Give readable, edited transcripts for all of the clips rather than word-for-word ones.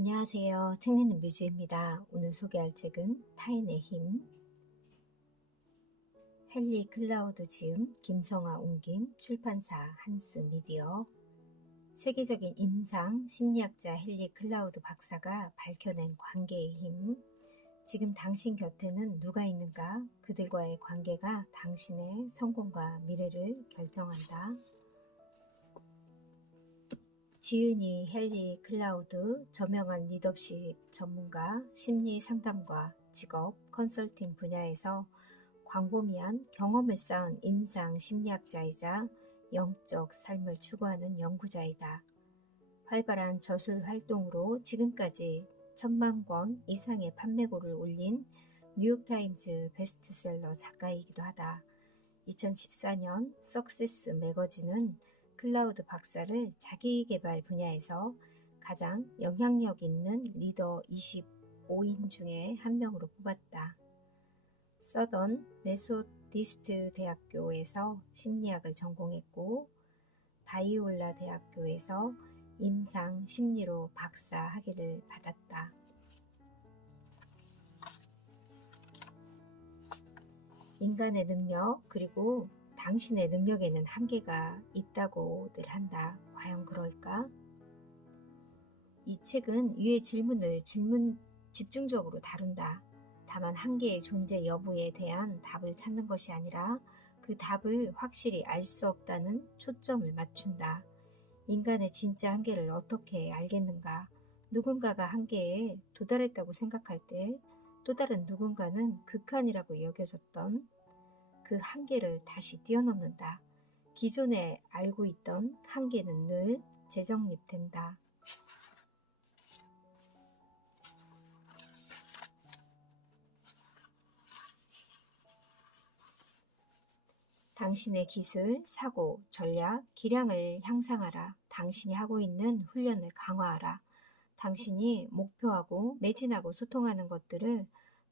안녕하세요. 책 읽는 뮤즈입니다. 오늘 소개할 책은 타인의 힘, 헨리 클라우드 지음, 김성아 옮김, 출판사 한스 미디어. 세계적인 임상 심리학자 헨리 클라우드 박사가 밝혀낸 관계의 힘. 지금 당신 곁에는 누가 있는가? 그들과의 관계가 당신의 성공과 미래를 결정한다. 지은이 헨리 클라우드, 저명한 리더십 전문가, 심리 상담과 직업 컨설팅 분야에서 광범위한 경험을 쌓은 임상 심리학자이자 영적 삶을 추구하는 연구자이다. 활발한 저술 활동으로 지금까지 1,000만 권 이상의 판매고를 올린 뉴욕타임즈 베스트셀러 작가이기도 하다. 2014년 석세스 매거진은 클라우드 박사를 자기계발 분야에서 가장 영향력 있는 리더 25인 중에 한 명으로 뽑았다. 서던 메소디스트 대학교에서 심리학을 전공했고 바이올라 대학교에서 임상 심리로 박사 학위를 받았다. 인간의 능력 그리고 당신의 능력에는 한계가 있다고들 한다. 과연 그럴까? 이 책은 위의 질문을 집중적으로 다룬다. 다만 한계의 존재 여부에 대한 답을 찾는 것이 아니라 그 답을 확실히 알 수 없다는 초점을 맞춘다. 인간의 진짜 한계를 어떻게 알겠는가? 누군가가 한계에 도달했다고 생각할 때 또 다른 누군가는 극한이라고 여겨졌던 그 한계를 다시 뛰어넘는다. 기존에 알고 있던 한계는 늘 재정립된다. 당신의 기술, 사고, 전략, 기량을 향상하라. 당신이 하고 있는 훈련을 강화하라. 당신이 목표하고 매진하고 소통하는 것들을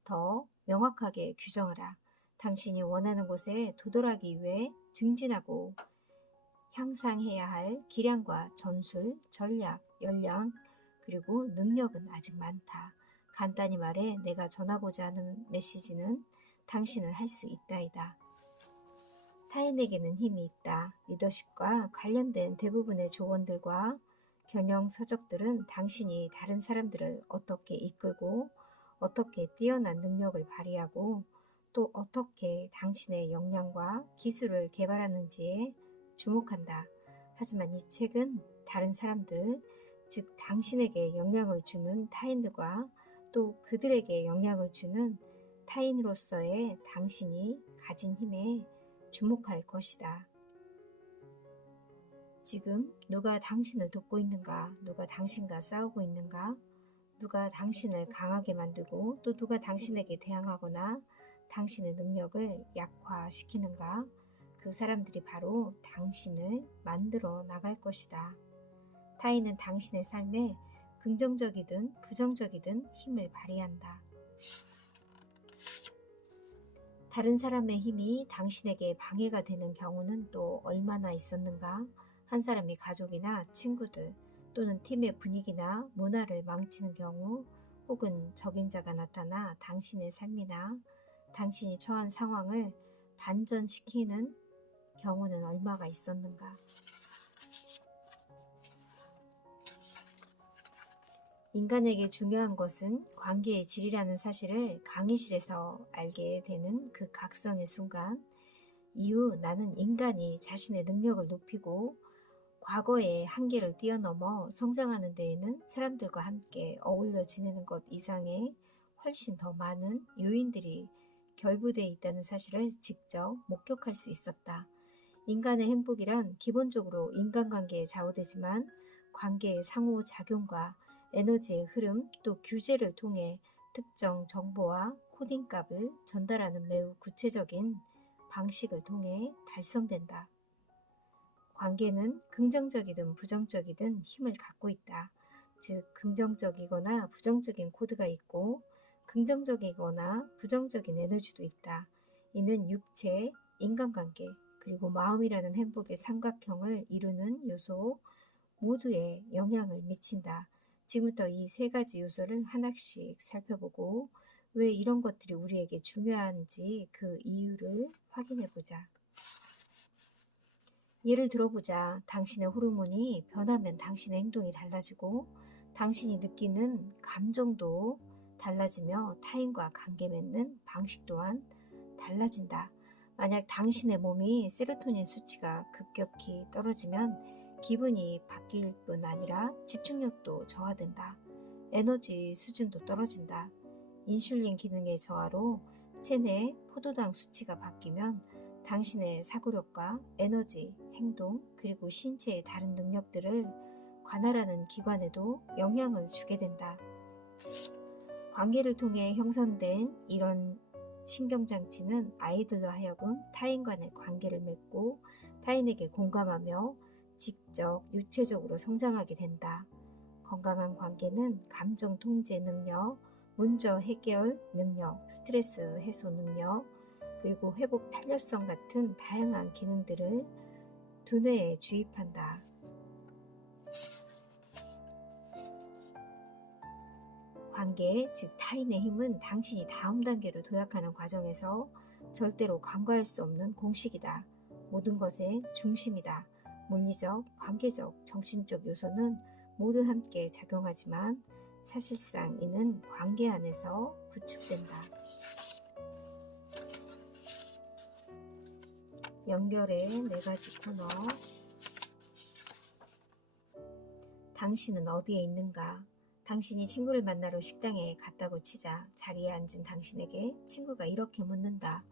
더 명확하게 규정하라. 당신이 원하는 곳에 도달하기 위해 증진하고 향상해야 할 기량과 전술, 전략, 역량, 그리고 능력은 아직 많다. 간단히 말해 내가 전하고자 하는 메시지는 당신은 할 수 있다이다. 타인에게는 힘이 있다. 리더십과 관련된 대부분의 조언들과 경영 서적들은 당신이 다른 사람들을 어떻게 이끌고 어떻게 뛰어난 능력을 발휘하고 또 어떻게 당신의 역량과 기술을 개발하는지에 주목한다. 하지만 이 책은 다른 사람들, 즉 당신에게 영향을 주는 타인들과 또 그들에게 영향을 주는 타인으로서의 당신이 가진 힘에 주목할 것이다. 지금 누가 당신을 돕고 있는가? 누가 당신과 싸우고 있는가? 누가 당신을 강하게 만들고 또 누가 당신에게 대항하거나 당신의 능력을 약화시키는가? 그 사람들이 바로 당신을 만들어 나갈 것이다. 타인은 당신의 삶에 긍정적이든 부정적이든 힘을 발휘한다. 다른 사람의 힘이 당신에게 방해가 되는 경우는 또 얼마나 있었는가? 한 사람이 가족이나 친구들 또는 팀의 분위기나 문화를 망치는 경우 혹은 적임자가 나타나 당신의 삶이나 당신이 처한 상황을 반전시키는 경우는 얼마가 있었는가? 인간에게 중요한 것은 관계의 질이라는 사실을 강의실에서 알게 되는 그 각성의 순간, 이후 나는 인간이 자신의 능력을 높이고 과거의 한계를 뛰어넘어 성장하는 데에는 사람들과 함께 어울려 지내는 것 이상의 훨씬 더 많은 요인들이 결부되어 있다는 사실을 직접 목격할 수 있었다. 인간의 행복이란 기본적으로 인간관계에 좌우되지만 관계의 상호작용과 에너지의 흐름 또 규제를 통해 특정 정보와 코딩값을 전달하는 매우 구체적인 방식을 통해 달성된다. 관계는 긍정적이든 부정적이든 힘을 갖고 있다. 즉 긍정적이거나 부정적인 코드가 있고 긍정적이거나 부정적인 에너지도 있다. 이는 육체, 인간관계, 그리고 마음이라는 행복의 삼각형을 이루는 요소 모두에 영향을 미친다. 지금부터 이 세 가지 요소를 하나씩 살펴보고 왜 이런 것들이 우리에게 중요한지 그 이유를 확인해 보자. 예를 들어보자. 당신의 호르몬이 변하면 당신의 행동이 달라지고 당신이 느끼는 감정도 달라지며 타인과 관계 맺는 방식 또한 달라진다. 만약 당신의 몸이 세로토닌 수치가 급격히 떨어지면 기분이 바뀔 뿐 아니라 집중력도 저하된다. 에너지 수준도 떨어진다. 인슐린 기능의 저하로 체내 포도당 수치가 바뀌면 당신의 사고력과 에너지, 행동, 그리고 신체의 다른 능력들을 관할하는 기관에도 영향을 주게 된다. 관계를 통해 형성된 이런 신경장치는 아이들로 하여금 타인과의 관계를 맺고 타인에게 공감하며 직접 유체적으로 성장하게 된다. 건강한 관계는 감정 통제 능력, 문제 해결 능력, 스트레스 해소 능력, 그리고 회복 탄력성 같은 다양한 기능들을 두뇌에 주입한다. 관계, 즉 타인의 힘은 당신이 다음 단계로 도약하는 과정에서 절대로 간과할 수 없는 공식이다. 모든 것의 중심이다. 물리적, 관계적, 정신적 요소는 모두 함께 작용하지만 사실상 이는 관계 안에서 구축된다. 연결의 4가지 코너. 당신은 어디에 있는가? 당신이 친구를 만나러 식당에 갔다고 치자 자리에 앉은 당신에게 친구가 이렇게 묻는다.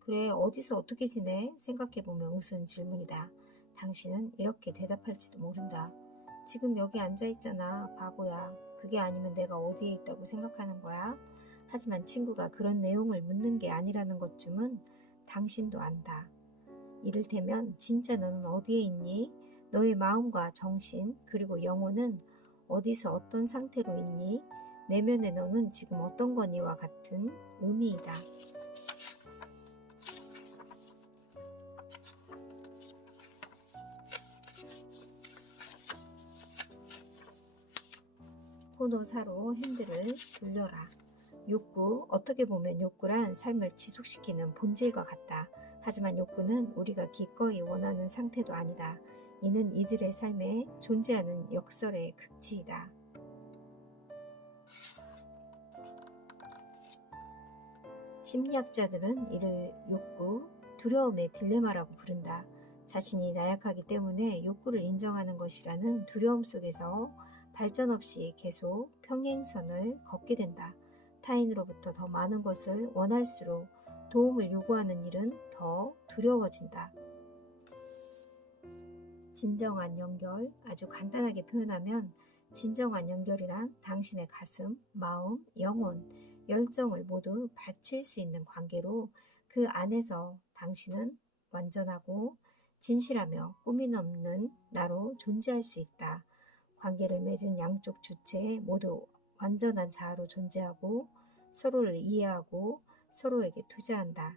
그래, 어디서 어떻게 지내? 생각해보면 우스운 질문이다. 당신은 이렇게 대답할지도 모른다. 지금 여기 앉아있잖아, 바보야. 그게 아니면 내가 어디에 있다고 생각하는 거야? 하지만 친구가 그런 내용을 묻는 게 아니라는 것쯤은 당신도 안다. 이를테면 진짜 너는 어디에 있니? 너의 마음과 정신 그리고 영혼은 어디서 어떤 상태로 있니? 내면의 너는 지금 어떤 거니와 같은 의미이다. 코너 4로 핸들을 돌려라. 욕구, 어떻게 보면 욕구란 삶을 지속시키는 본질과 같다. 하지만 욕구는 우리가 기꺼이 원하는 상태도 아니다. 이는 이들의 삶에 존재하는 역설의 극치이다. 심리학자들은 이를 욕구, 두려움의 딜레마라고 부른다. 자신이 나약하기 때문에 욕구를 인정하는 것이라는 두려움 속에서 발전 없이 계속 평행선을 걷게 된다. 타인으로부터 더 많은 것을 원할수록 도움을 요구하는 일은 더 두려워진다. 진정한 연결, 아주 간단하게 표현하면 진정한 연결이란 당신의 가슴, 마음, 영혼, 열정을 모두 바칠 수 있는 관계로 그 안에서 당신은 완전하고 진실하며 꾸밈 없는 나로 존재할 수 있다. 관계를 맺은 양쪽 주체 모두 완전한 자아로 존재하고 서로를 이해하고 서로에게 투자한다.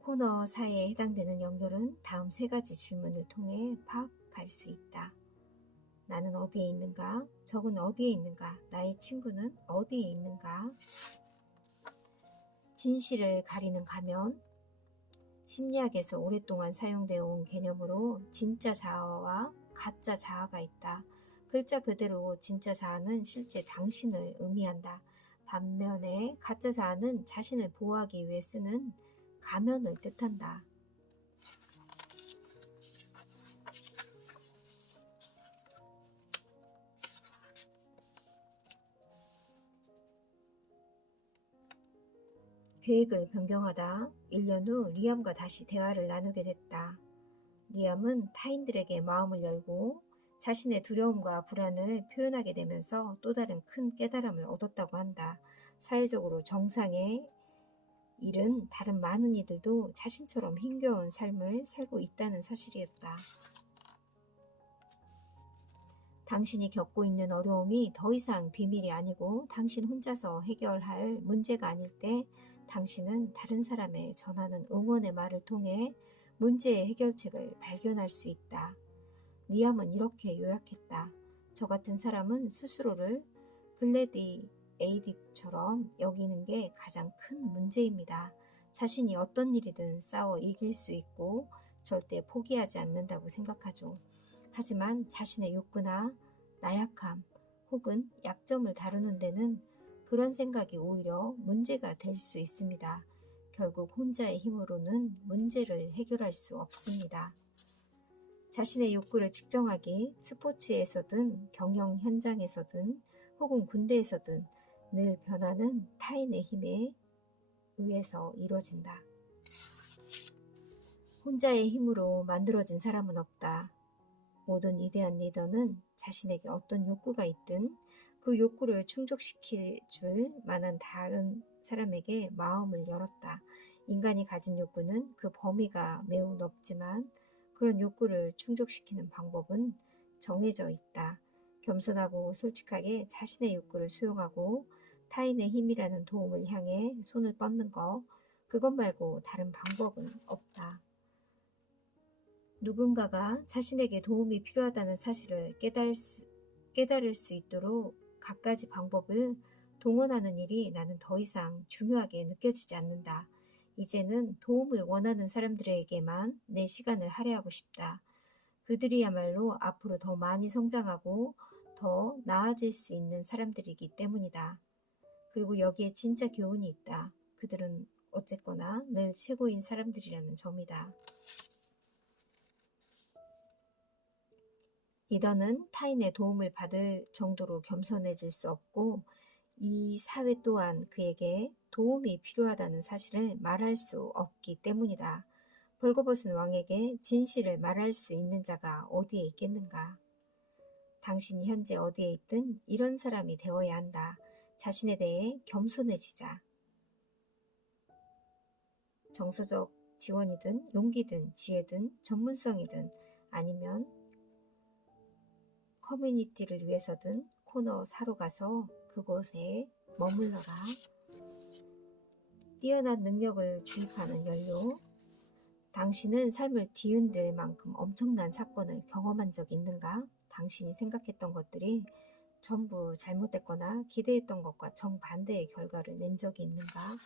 코너 4에 해당되는 연결은 다음 3가지 질문을 통해 파악할 수 있다. 나는 어디에 있는가? 적은 어디에 있는가? 나의 친구는 어디에 있는가? 진실을 가리는 가면, 심리학에서 오랫동안 사용되어 온 개념으로 진짜 자아와 가짜 자아가 있다. 글자 그대로 진짜 자아는 실제 당신을 의미한다. 반면에 가짜 자아는 자신을 보호하기 위해 쓰는 가면을 뜻한다. 계획을 변경하다 1년 후 리암과 다시 대화를 나누게 됐다. 리암은 타인들에게 마음을 열고 자신의 두려움과 불안을 표현하게 되면서 또 다른 큰 깨달음을 얻었다고 한다. 사회적으로 정상의 일은 다른 많은 이들도 자신처럼 힘겨운 삶을 살고 있다는 사실이었다. 당신이 겪고 있는 어려움이 더 이상 비밀이 아니고 당신 혼자서 해결할 문제가 아닐 때 당신은 다른 사람에 전하는 응원의 말을 통해 문제의 해결책을 발견할 수 있다. 리암은 이렇게 요약했다. 저 같은 사람은 스스로를 글래디에이디처럼 여기는 게 가장 큰 문제입니다. 자신이 어떤 일이든 싸워 이길 수 있고 절대 포기하지 않는다고 생각하죠. 하지만 자신의 욕구나 나약함 혹은 약점을 다루는 데는 그런 생각이 오히려 문제가 될 수 있습니다. 결국 혼자의 힘으로는 문제를 해결할 수 없습니다. 자신의 욕구를 측정하기 스포츠에서든 경영 현장에서든 혹은 군대에서든 늘 변화는 타인의 힘에 의해서 이루어진다. 혼자의 힘으로 만들어진 사람은 없다. 모든 위대한 리더는 자신에게 어떤 욕구가 있든 그 욕구를 충족시킬 줄 만한 다른 사람에게 마음을 열었다. 인간이 가진 욕구는 그 범위가 매우 넓지만 그런 욕구를 충족시키는 방법은 정해져 있다. 겸손하고 솔직하게 자신의 욕구를 수용하고 타인의 힘이라는 도움을 향해 손을 뻗는 것, 그것 말고 다른 방법은 없다. 누군가가 자신에게 도움이 필요하다는 사실을 깨달을 수 있도록 갖가지 방법을 동원하는 일이 나는 더 이상 중요하게 느껴지지 않는다. 이제는 도움을 원하는 사람들에게만 내 시간을 할애하고 싶다. 그들이야말로 앞으로 더 많이 성장하고 더 나아질 수 있는 사람들이기 때문이다. 그리고 여기에 진짜 교훈이 있다. 그들은 어쨌거나 늘 최고인 사람들이라는 점이다. 리더는 타인의 도움을 받을 정도로 겸손해질 수 없고 이 사회 또한 그에게 도움이 필요하다는 사실을 말할 수 없기 때문이다. 벌거벗은 왕에게 진실을 말할 수 있는 자가 어디에 있겠는가? 당신이 현재 어디에 있든 이런 사람이 되어야 한다. 자신에 대해 겸손해지자. 정서적 지원이든 용기든 지혜든 전문성이든 아니면 커뮤니티를 위해서든 코너 사로 가서 그곳에 머물러라. 뛰어난 능력을 주입하는 연료. 당신은 삶을 뒤흔들 만큼 엄청난 사건을 경험한 적 있는가? 당신이 생각했던 것들이 전부 잘못됐거나 기대했던 것과 정반대의 결과를 낸 적이 있는가?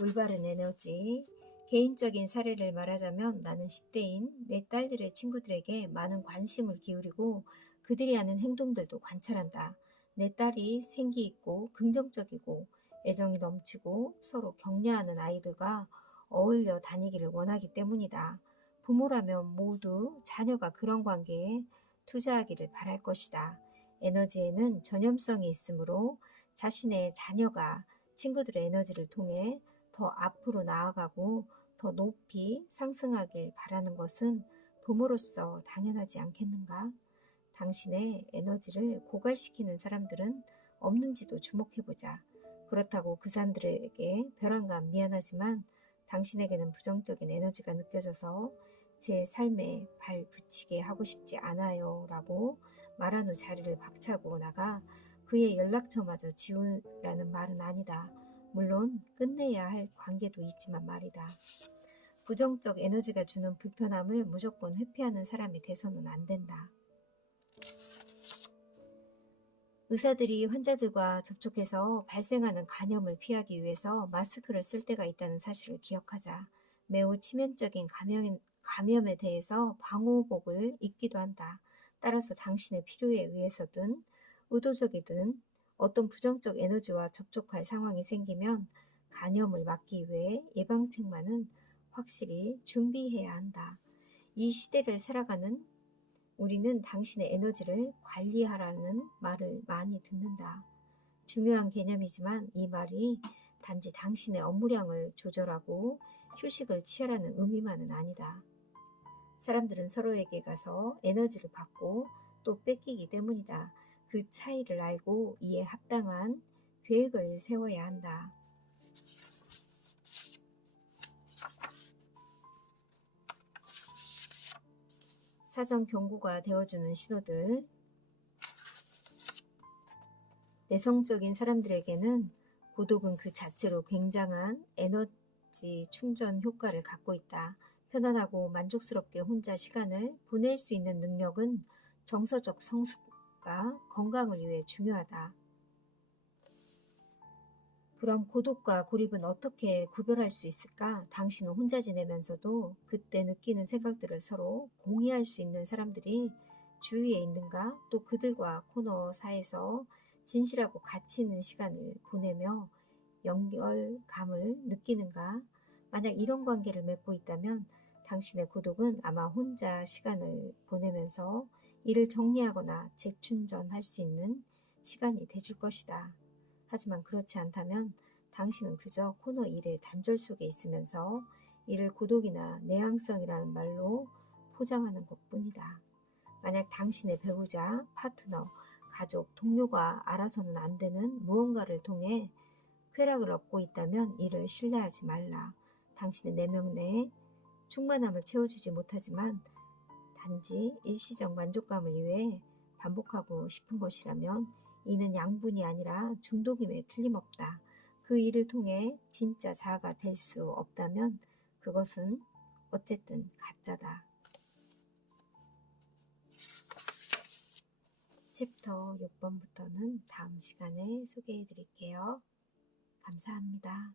올바른 에너지. 개인적인 사례를 말하자면 나는 10대인 내 딸들의 친구들에게 많은 관심을 기울이고 그들이 하는 행동들도 관찰한다. 내 딸이 생기 있고 긍정적이고 애정이 넘치고 서로 격려하는 아이들과 어울려 다니기를 원하기 때문이다. 부모라면 모두 자녀가 그런 관계에 투자하기를 바랄 것이다. 에너지에는 전염성이 있으므로 자신의 자녀가 친구들의 에너지를 통해 더 앞으로 나아가고 더 높이 상승하길 바라는 것은 부모로서 당연하지 않겠는가? 당신의 에너지를 고갈시키는 사람들은 없는지도 주목해보자. 그렇다고 그 사람들에게 벼랑간 미안하지만 당신에게는 부정적인 에너지가 느껴져서 제 삶에 발 붙이게 하고 싶지 않아요 라고 말한 후 자리를 박차고 나가 그의 연락처마저 지우라는 말은 아니다. 물론 끝내야 할 관계도 있지만 말이다. 부정적 에너지가 주는 불편함을 무조건 회피하는 사람이 돼서는 안 된다. 의사들이 환자들과 접촉해서 발생하는 감염을 피하기 위해서 마스크를 쓸 때가 있다는 사실을 기억하자. 매우 치명적인 감염에 대해서 방호복을 입기도 한다. 따라서 당신의 필요에 의해서든 의도적이든 어떤 부정적 에너지와 접촉할 상황이 생기면 감염을 막기 위해 예방책만은 확실히 준비해야 한다. 이 시대를 살아가는 우리는 당신의 에너지를 관리하라는 말을 많이 듣는다. 중요한 개념이지만 이 말이 단지 당신의 업무량을 조절하고 휴식을 취하라는 의미만은 아니다. 사람들은 서로에게 가서 에너지를 받고 또 뺏기기 때문이다. 그 차이를 알고 이에 합당한 계획을 세워야 한다. 사전 경고가 되어주는 신호들. 내성적인 사람들에게는 고독은 그 자체로 굉장한 에너지 충전 효과를 갖고 있다. 편안하고 만족스럽게 혼자 시간을 보낼 수 있는 능력은 정서적 성숙과 건강을 위해 중요하다. 그럼 고독과 고립은 어떻게 구별할 수 있을까? 당신은 혼자 지내면서도 그때 느끼는 생각들을 서로 공유할 수 있는 사람들이 주위에 있는가? 또 그들과 코너 사이에서 진실하고 가치 있는 시간을 보내며 연결감을 느끼는가? 만약 이런 관계를 맺고 있다면 당신의 고독은 아마 혼자 시간을 보내면서 일을 정리하거나 재충전할 수 있는 시간이 돼줄 것이다. 하지만 그렇지 않다면 당신은 그저 코너 일의 단절 속에 있으면서 이를 고독이나 내향성이라는 말로 포장하는 것뿐이다. 만약 당신의 배우자, 파트너, 가족, 동료가 알아서는 안 되는 무언가를 통해 쾌락을 얻고 있다면 이를 신뢰하지 말라. 당신의 내면 내에 충만함을 채워주지 못하지만 단지 일시적 만족감을 위해 반복하고 싶은 것이라면 이는 양분이 아니라 중독임에 틀림없다. 그 일을 통해 진짜 자아가 될 수 없다면 그것은 어쨌든 가짜다. 챕터 6번부터는 다음 시간에 소개해 드릴게요. 감사합니다.